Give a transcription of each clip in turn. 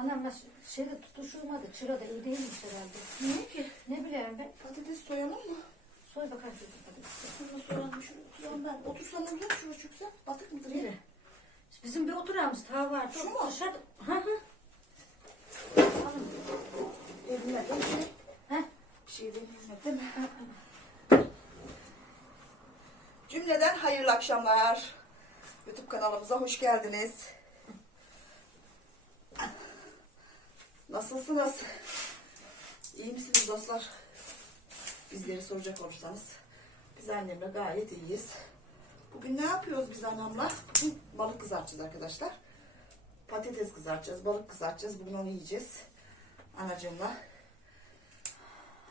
Anamla şeyde tutuşulmadı. Çırada iyi değilmiş herhalde. Niye ki? Ne bileyim ben. Patates soyalım mı? Soy bakar dedim patatesi. Şurada soyalım. Şurada oturalım ben. Otursam olur mu? Şurada çıksa. Batık mıdır yere? Bizim bir oturağımız ta vardı. Şu mu? Dışarıda. Hı hı. Alın. Eline de şey. Heh. Bir şey demeyeyim değil mi? Cümleden hayırlı akşamlar. YouTube kanalımıza hoş geldiniz. Nasılsınız? İyi misiniz dostlar? Bizleri soracak olursanız. Biz annemle gayet iyiyiz. Bugün ne yapıyoruz biz annemle? Bugün balık kızartacağız arkadaşlar. Patates kızartacağız, balık kızartacağız. Bugün onu yiyeceğiz. Anacığımla.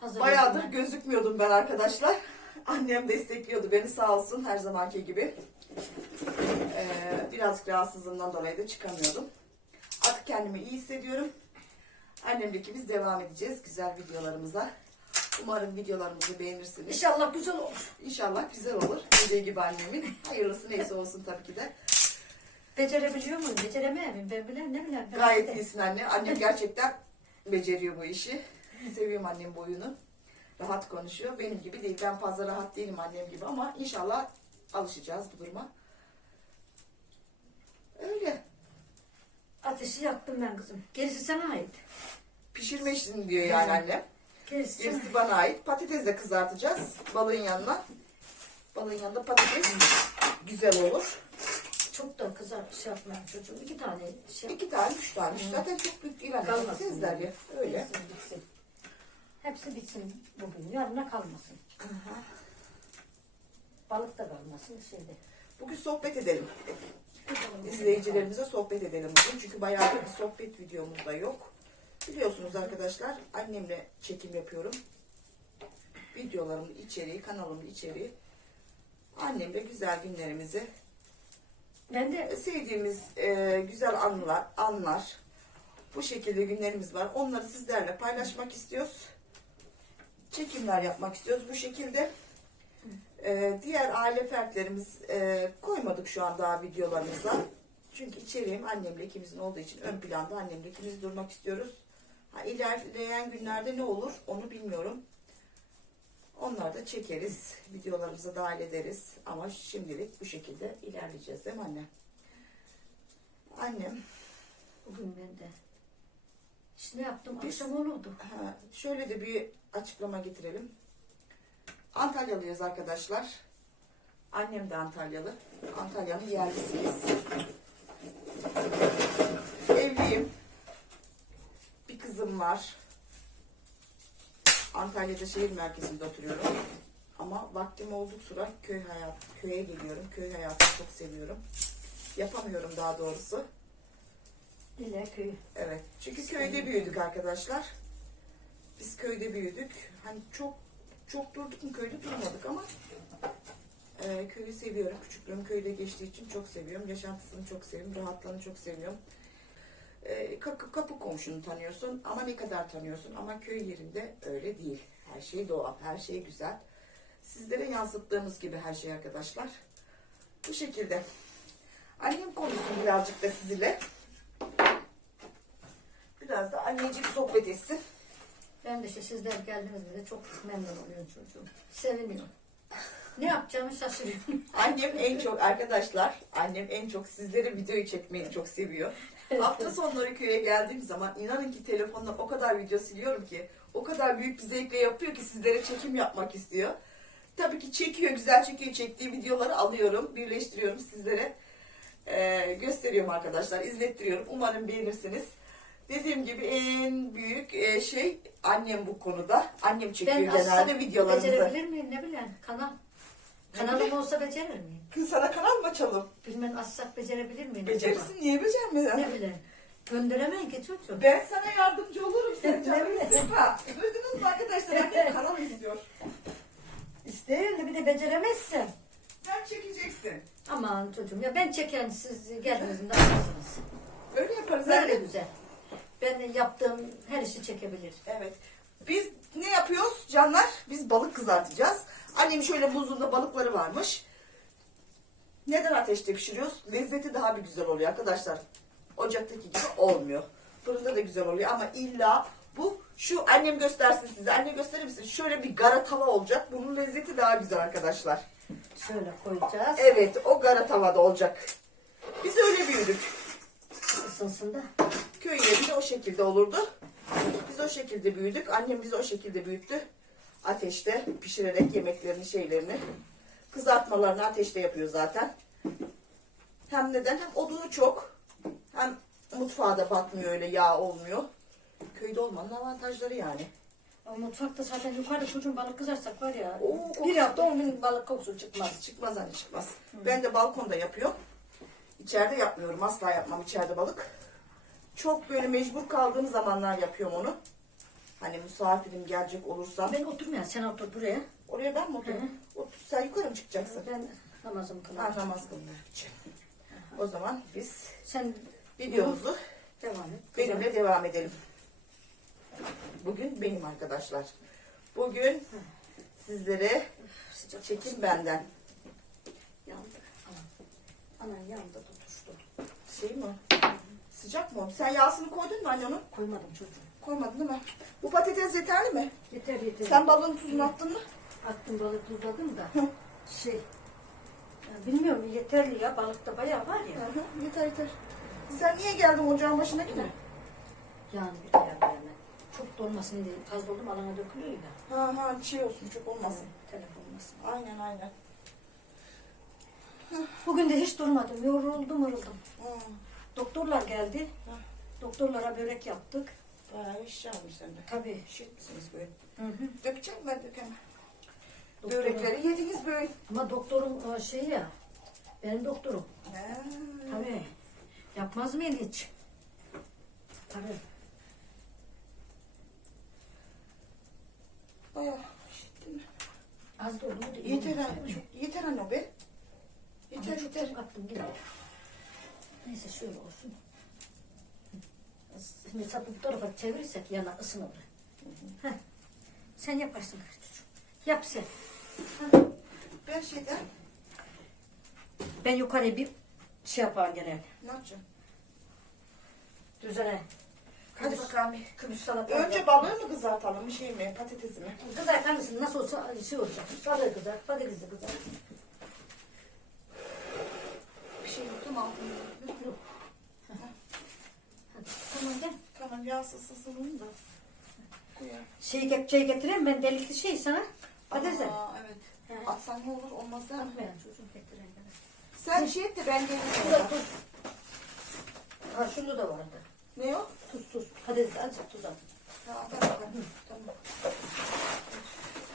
Hazır Bayağıdır olsun. gözükmüyordum ben arkadaşlar. Annem destekliyordu beni sağ olsun her zamanki gibi. Ee, birazcık rahatsızlığımdan dolayı da çıkamıyordum. Artık kendimi iyi hissediyorum. Annemle ikimiz devam edeceğiz güzel videolarımıza. Umarım videolarımızı beğenirsiniz. İnşallah güzel olur. İnşallah güzel olur. Dediği gibi annemin. Hayırlısı neyse olsun tabii ki de. Becerebiliyor muyum? Beceremeyeyim miyim? Ben bileyim ne bileyim. Ben Gayet de- iyisin anne. Annem gerçekten beceriyor bu işi. Seviyorum annem boyunu. Rahat konuşuyor. Benim gibi değil. Ben fazla rahat değilim annem gibi ama inşallah alışacağız bu duruma. Öyle. Ateşi yaktım ben kızım. Gerisi sana ait. Pişirme işini diyor yani annem. Gerisi sana Gerisi bana ait. Patates de kızartacağız balığın yanına. Balığın yanında patates güzel olur. Çok da kızart şey yapmayayım çocuğum. İki tane şey İki tane, üç tane. Zaten çok büyük değil anne. Kalmasın Patatesler yani. ya. Öyle. Bitsin, bitsin. Hepsi bitsin bugün. Yarına kalmasın. Balık da kalmasın şeyde. Bugün sohbet edelim. İzleyicilerimize sohbet edelim bugün. Çünkü bayağı bir sohbet videomuz da yok. Biliyorsunuz arkadaşlar annemle çekim yapıyorum. Videolarımın içeriği, kanalımın içeriği. Annemle güzel günlerimizi, Ben de sevdiğimiz e, güzel anılar, anlar, bu şekilde günlerimiz var. Onları sizlerle paylaşmak istiyoruz. Çekimler yapmak istiyoruz bu şekilde. E, diğer aile fertlerimiz e, koymadık şu an daha videolarımıza. Çünkü içeriğim annemle ikimizin olduğu için ön planda annemle ikimiz durmak istiyoruz. Ha, ilerleyen günlerde ne olur onu bilmiyorum. Onları da çekeriz. Videolarımıza dahil ederiz. Ama şimdilik bu şekilde ilerleyeceğiz değil mi anne? Annem bugün ben de. İşte ne yaptım? Biz- Akşam olurdu. Ha, şöyle de bir açıklama getirelim. Antalyalıyız arkadaşlar. Annem de Antalyalı. Antalya'nın yerlisiyiz. Evliyim. Bir kızım var. Antalya'da şehir merkezinde oturuyorum. Ama vaktim olduk sıra köy hayat, köye geliyorum. Köy hayatını çok seviyorum. Yapamıyorum daha doğrusu. Dile köyü. Evet. Çünkü köyde büyüdük arkadaşlar. Biz köyde büyüdük. Hani çok çok durduk mu köyde durmadık ama e, köyü seviyorum. Küçüklüğüm köyde geçtiği için çok seviyorum. Yaşantısını çok seviyorum. Rahatlığını çok seviyorum. E, kapı, kapı komşunu tanıyorsun ama ne kadar tanıyorsun ama köy yerinde öyle değil. Her şey doğal, her şey güzel. Sizlere yansıttığımız gibi her şey arkadaşlar. Bu şekilde. Annem konuşsun birazcık da sizinle. Biraz da anneciğim sohbet etsin. Ben de işte sizler geldiğinizde de çok memnun oluyorum çocuğum. Seviniyorum. Ne yapacağımı şaşırıyorum. Annem en çok arkadaşlar, annem en çok sizlere videoyu çekmeyi çok seviyor. Hafta sonları köye geldiğim zaman inanın ki telefondan o kadar video siliyorum ki, o kadar büyük bir zevkle yapıyor ki sizlere çekim yapmak istiyor. Tabii ki çekiyor, güzel çekiyor. Çektiği videoları alıyorum, birleştiriyorum sizlere. Ee, gösteriyorum arkadaşlar, izlettiriyorum. Umarım beğenirsiniz. Dediğim gibi en büyük e, şey annem bu konuda. Annem çekiyor Ben genelde aslında videolarımızı. becerebilir miyim ne bileyim kanal. Kanalım bileyim? olsa becerir miyim? Kız sana kanal mı açalım? Bilmem açsak becerebilir miyim Becerirsin, niye acaba? Ne bileyim. Gönderemeyin ki çocuğum. Ben sana yardımcı olurum sen canım sıkma. Duydunuz mu arkadaşlar? Annem kanal izliyor. İsterim de bir de beceremezsem. Sen çekeceksin. Aman çocuğum ya ben çeken siz geldiğinizde haklısınız. Öyle yaparız Böyle güzel. Ben yaptığım her işi çekebilir. Evet. Biz ne yapıyoruz canlar? Biz balık kızartacağız. Annem şöyle buzluğunda balıkları varmış. Neden ateşte pişiriyoruz? Lezzeti daha bir güzel oluyor arkadaşlar. Ocaktaki gibi olmuyor. Fırında da güzel oluyor ama illa bu şu annem göstersin size. Anne gösterir misin? Şöyle bir gara tava olacak. Bunun lezzeti daha güzel arkadaşlar. Şöyle koyacağız. Evet o gara tavada olacak. Biz öyle büyüdük. Isınsın da. Köy yerinde o şekilde olurdu. Biz o şekilde büyüdük. Annem bizi o şekilde büyüttü. Ateşte pişirerek yemeklerini şeylerini. Kızartmalarını ateşte yapıyor zaten. Hem neden? Hem odunu çok. Hem mutfağa da batmıyor öyle yağ olmuyor. Köyde olmanın avantajları yani. Ama mutfakta zaten yukarıda çocuğun balık kızarsak var ya. Oo, kokusu- bir hafta on gün balık kokusu çıkmaz. Çıkmaz hani çıkmaz. Ben de balkonda yapıyorum. İçeride yapmıyorum. Asla yapmam içeride balık. Çok böyle mecbur kaldığım zamanlar yapıyorum onu. Hani misafirim gelecek olursa. Ben oturmayan sen otur buraya. Oraya ben mi oturayım? Otur, sen yukarı mı çıkacaksın? Ben namazımı Ben kılarım. namaz kılmaya gideceğim. O zaman biz Sen videomuzu devam et. benimle devam edelim. Bugün benim arkadaşlar. Bugün sizlere Sıcak çekim benden. yandı. Anan, anan yandı tutuştu. Şey mi? Sıcak mı? Sen yağsını koydun mu anne onun? Koymadım çocuğum. Koymadın değil mi? Bu patates yeterli mi? Yeter yeter. Sen balığın tuzunu attın mı? Attım balık tuzladım da. Hı. şey. ya bilmiyorum yeterli ya balıkta bayağı var Hı ya. hı, yeter yeter. Sen niye geldin ocağın başına yine? Yani bir ayarlayamam. Çok dolmasın diye fazla oldum alana dökülüyor ya. Ha ha bir şey olsun çok olmasın. Telef olmasın. Aynen aynen. Bugün de hiç durmadım. Yoruldum yoruldum. Hı. Doktorlar geldi. Hı. Doktorlara börek yaptık. Bayağı iş yapmış sende. Tabii. Şık mısınız böyle? Hı hı. Dökeceğim ben dökemem. Doktorun- Börekleri yediniz böyle. Ama doktorun e, şeyi ya. Benim doktorum. Ha. Tabii. Yapmaz mıyım hiç? Tabii. Bayağı işittin mi? Az da oldu. mu? Yeter anne. Çok, yeter anne be. Yeter Yeter. Attım. Neyse şöyle olsun. Şimdi sapı bu tarafa çevirirsek yana ısınır. Heh. Sen yaparsın çocuğum. Yap sen. Ben şeyden Ben yukarı bir şey yaparım gene. ne yapacağım? Düzene. Hadi Kıbrıs- bakalım. bir. Kıbrıs salata. Önce balığı mı kızartalım, bir şey mi, patatesi mi? Kızartar mısın? Nasıl olsa şey olacak. Balığı kızar, patatesi kızar. Bir şey yoktu mu altında? Yok. Hadi. Tamam gel. Tamam yağsız ısınayım da. Koyar. Şey kepçeyi getireyim ben delikli şey sana. Patatesi. Aa, evet. He. Atsan ne olur olmaz mi? Atmayan çocuğum getireyim. ben. Sen şey et de ben geleyim. tuz. Ha şurada da vardı. Ne o? Tuz tuz. Patates azıcık tuz at. Ben bakarım. Tamam.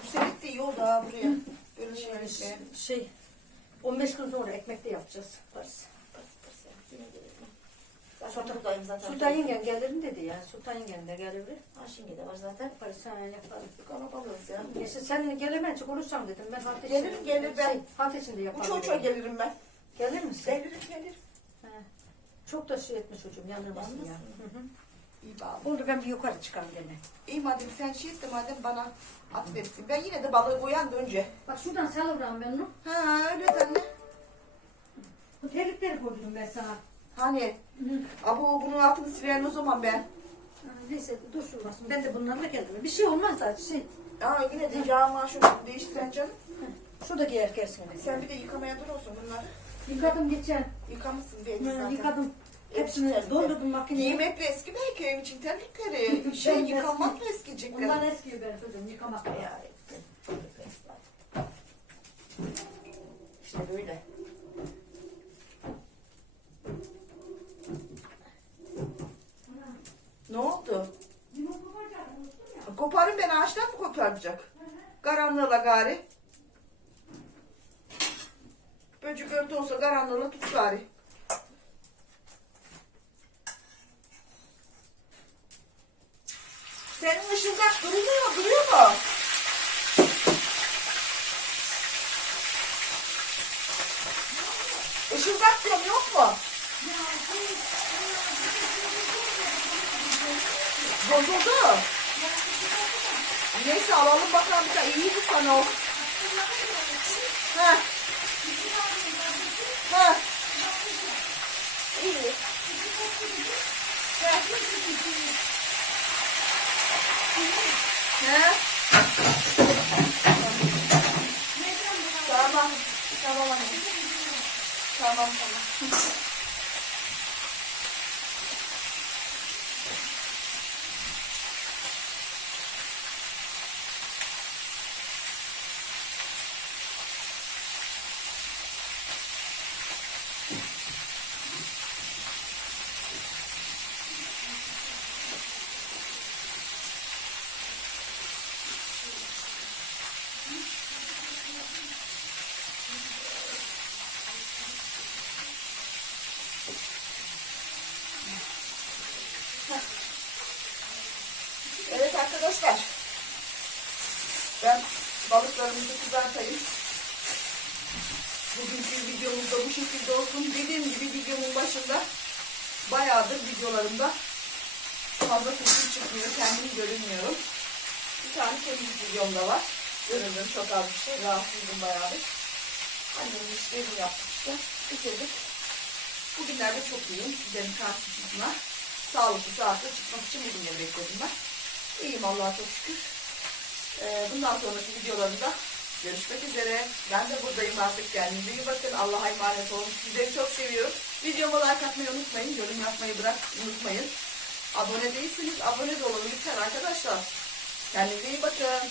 Bu senet de iyi oldu ha buraya. Böyle şey işte. şey 15 gün sonra ekmek de yapacağız. Varız. Zaten buradayım zaten. Sultan yengem gelirim dedi ya. Sultan yengem de gelir. Ha şimdi de var zaten. Yaparız sen yaparız. Kalabalığız ya. Neyse sen gelemeyecek olursan dedim. Ben hafta Gelirim, içi- gelir ben. Şey, hafta içinde yaparım. çocuğa gelirim ben. Gelir misin? Gelirim gelirim. He. Çok da şey etmiş çocuğum yanılmasın ya. Yanmasın. Hı hı. İyi bağlı. Oldu ben bir yukarı çıkarım gene. İyi madem sen şey et de madem bana at verirsin. Ben yine de balığı koyan da önce. Bak şuradan salıvram ben onu. Ha öyle anne. Bu terlikleri koydum ben sana. Hani abo bunun altını silerim o zaman ben. Neyse dursun Ben de bunlarla geldim. Bir şey olmaz zaten. Şey, Aa yine de yağma şunu değiştiren canım. şurada giyer gelsin. Sen bir de yıkamaya dur olsun bunları. Yıkadım geçen. Yıkamışsın belli Ha, zaten. Yıkadım. Hepsi Hepsini doldurdum makineye. Giymek eski belki evin için terlikleri. Şey Ben yıkamak eski. da eskiyecekler. Bundan eski ben çocuğum yıkamak ya. İşte böyle. Ne oldu? Koparım ben ağaçtan mı koparacak? Karanlığa gari. Böcek örtü olsa karanlığa tut gari. Senin ışıldak duruyor mu? Duruyor mu? Işıldak diyorum yok mu? Bozuldu. Neyse alalım bakalım bir de iyiydi sana o. Ha. Ha. İyi. He? Tamam. Tamam anne. Tamam tamam. Evet arkadaşlar. Ben balıklarımızı kızartayım. Bugünkü videomuz da bu şekilde olsun. Dediğim gibi videomun başında bayağıdır videolarımda fazla sesim çıkmıyor. Kendim görünmüyorum. Bir tane temizlik videom da var. Göründüm çok az bir şey. Rahatsızdım bayağıdır. Annemin işlerini yaptık. Bitirdik. Bugünlerde çok iyiyim. Gidelim karşısına. Sağlıklı saatte çıkmak için bugünleri bekledim ben. İyiyim Allah'a çok şükür. Ee, bundan sonraki videolarımda görüşmek üzere. Ben de buradayım artık. Kendinize iyi bakın. Allah'a emanet olun. Sizleri çok seviyorum. Videoma like atmayı unutmayın. Yorum yapmayı bırak unutmayın. Abone değilsiniz. Abone de olun lütfen arkadaşlar. Kendinize iyi bakın.